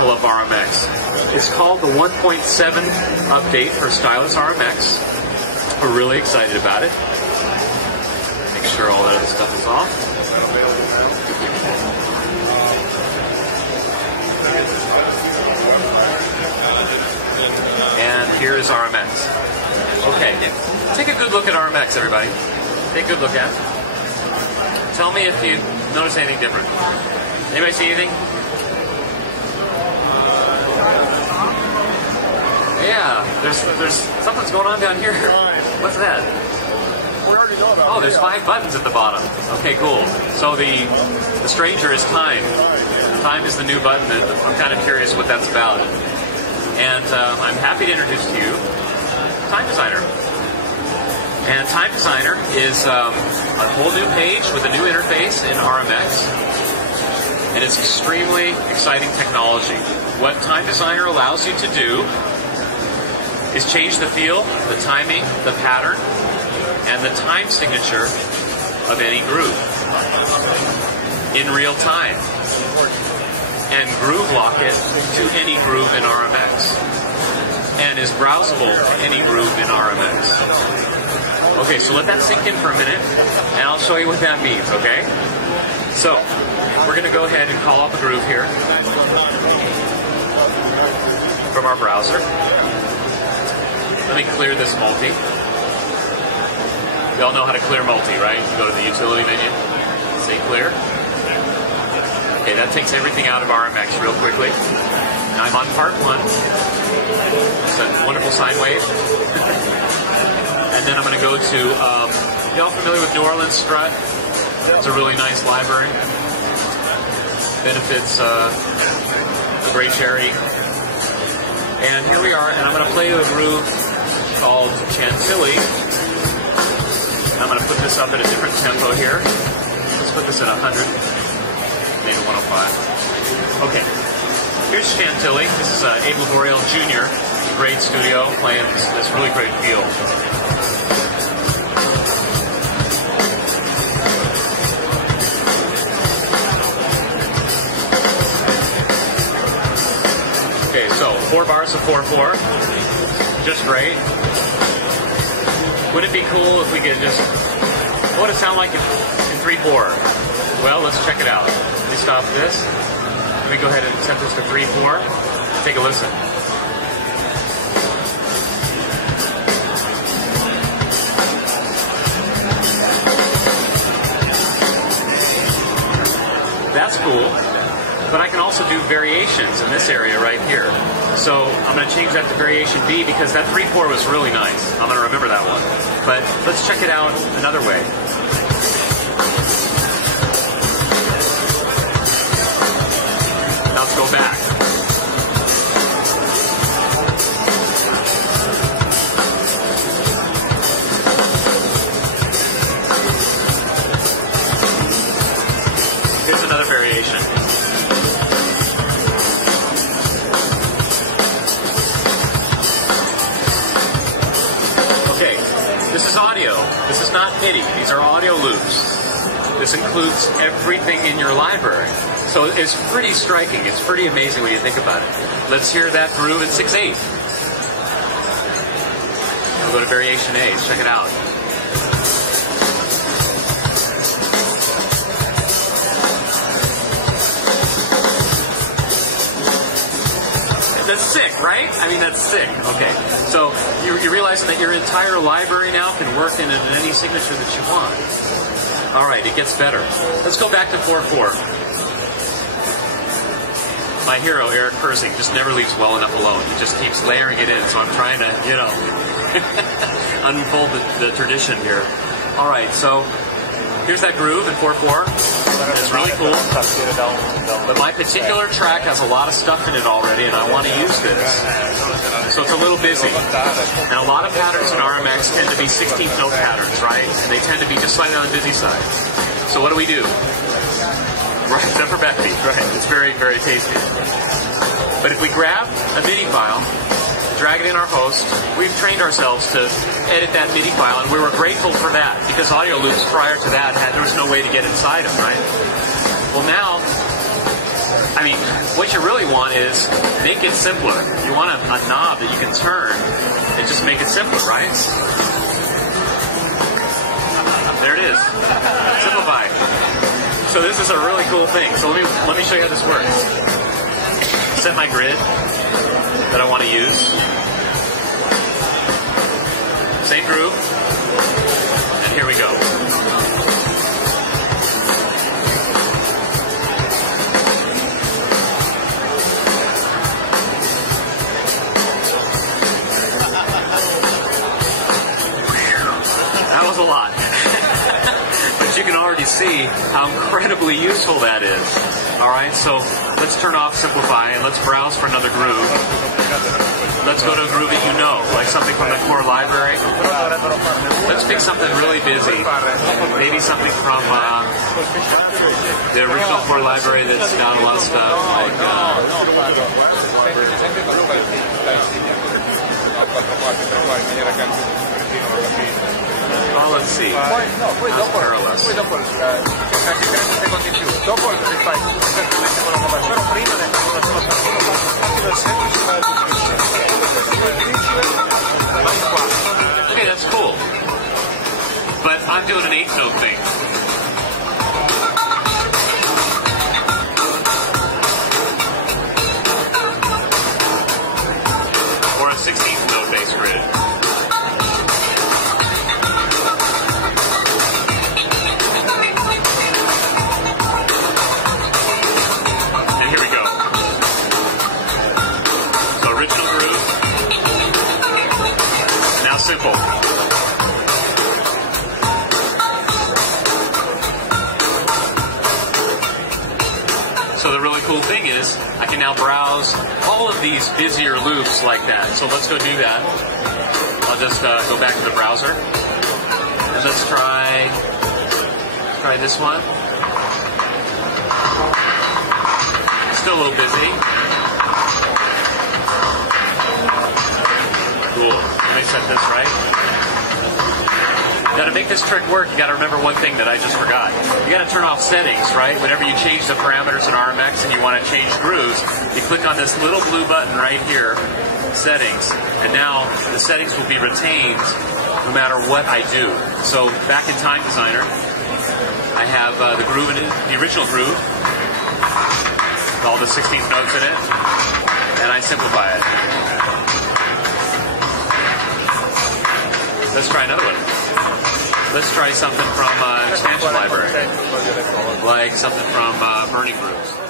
pinnacle of RMX. It's called the 1.7 update for Stylus RMX. We're really excited about it. Make sure all that other stuff is off. And here is RMX. Okay, take a good look at RMX, everybody. Take a good look at it. Tell me if you notice anything different. Anybody see anything? Yeah, there's something's going on down here. What's that? We already know about Oh, there's 5 buttons at the bottom. Okay, cool. So the stranger is time. Time is the new button that I'm kind of curious what that's about. And I'm happy to introduce to you Time Designer. And Time Designer is a whole new page with a new interface in RMX. And it's extremely exciting technology. What Time Designer allows you to do is change the feel, the timing, the pattern, and the time signature of any groove in real time. And groove lock it to any groove in RMX. And is browsable to any groove in RMX. Okay, so let that sink in for a minute, and I'll show you what that means, okay? So, we're going to go ahead and call up a groove here from our browser. Let me clear this multi. We all know how to clear multi, right? You go to the utility menu, say clear. Okay, that takes everything out of RMX real quickly. Now I'm on part 1. It's a wonderful sine wave. And then I'm going to go to, you all familiar with New Orleans Strut? It's a really nice library. Benefits a great charity. And here we are, and I'm going to play a groove called Chantilly. I'm going to put this up at a different tempo here. Let's put this at 100, maybe 105. Okay, here's Chantilly. This is Abe Laboriel Jr., great studio, playing this really great feel. Okay, so 4 bars of 4/4, just great. Would it be cool if we could just, what would it sound like in 3/4? Well, let's check it out. Let me stop this. Let me go ahead and set this to 3/4. Take a listen. That's cool. But I can also do variations in this area right here. So I'm going to change that to variation B because that 3/4 was really nice. I'm going to remember that one. But let's check it out another way. Now let's go back. Here's another variation. This is audio. This is not MIDI. These are audio loops. This includes everything in your library. So it's pretty striking. It's pretty amazing when you think about it. Let's hear that groove in 6/8. We'll go to variation A. Let's check it out. That's sick, right? I mean, that's sick. Okay. So you're realizing that your entire library now can work in any signature that you want. All right, it gets better. Let's go back to 4/4. My hero, Eric Persing, just never leaves well enough alone. He just keeps layering it in. So I'm trying to, you know, unfold the tradition here. All right, so here's that groove in 4/4. It's really cool. But my particular track has a lot of stuff in it already, and I want to use this. So it's a little busy. Now, a lot of patterns in RMX tend to be 16th note patterns, right? And they tend to be just slightly on the busy side. So what do we do? Right, except for backbeat, right? It's very, very tasty. But if we grab a MIDI file, drag it in our host, we've trained ourselves to edit that MIDI file, and we were grateful for that, because audio loops prior to that, there was no way to get inside them, right? Well, now, I mean, what you really want is make it simpler. You want a knob that you can turn and just make it simpler, right? There it is. Simplify. So this is a really cool thing. So let me show you how this works. Set my grid that I want to use. Same groove. And here we go. That was a lot. But you can already see how incredibly useful that is. Alright, so let's turn off Simplify and let's browse for another groove. Let's go to a groove that you know, like something from the core library. Let's pick something really busy. Maybe something from the original core library that's got a lot of stuff, like well, let's see. That's perilous. Okay, that's cool. But I'm doing an 8th note thing. Or a 16th note bass grid. Simple. So the really cool thing is I can now browse all of these busier loops like that. So let's go do that. I'll just go back to the browser and let's try this one. Still a little busy. Cool. Let me set this right. Now to make this trick work, you got to remember one thing that I just forgot. You got to turn off settings, right? Whenever you change the parameters in Rmx and you want to change grooves, you click on this little blue button right here, settings, and now the settings will be retained no matter what I do. So back in Time Designer, I have the groove in it, the original groove, all the 16th notes in it, and I simplify it. Let's try another one. Let's try something from expansion library, like something from Burning Grooves.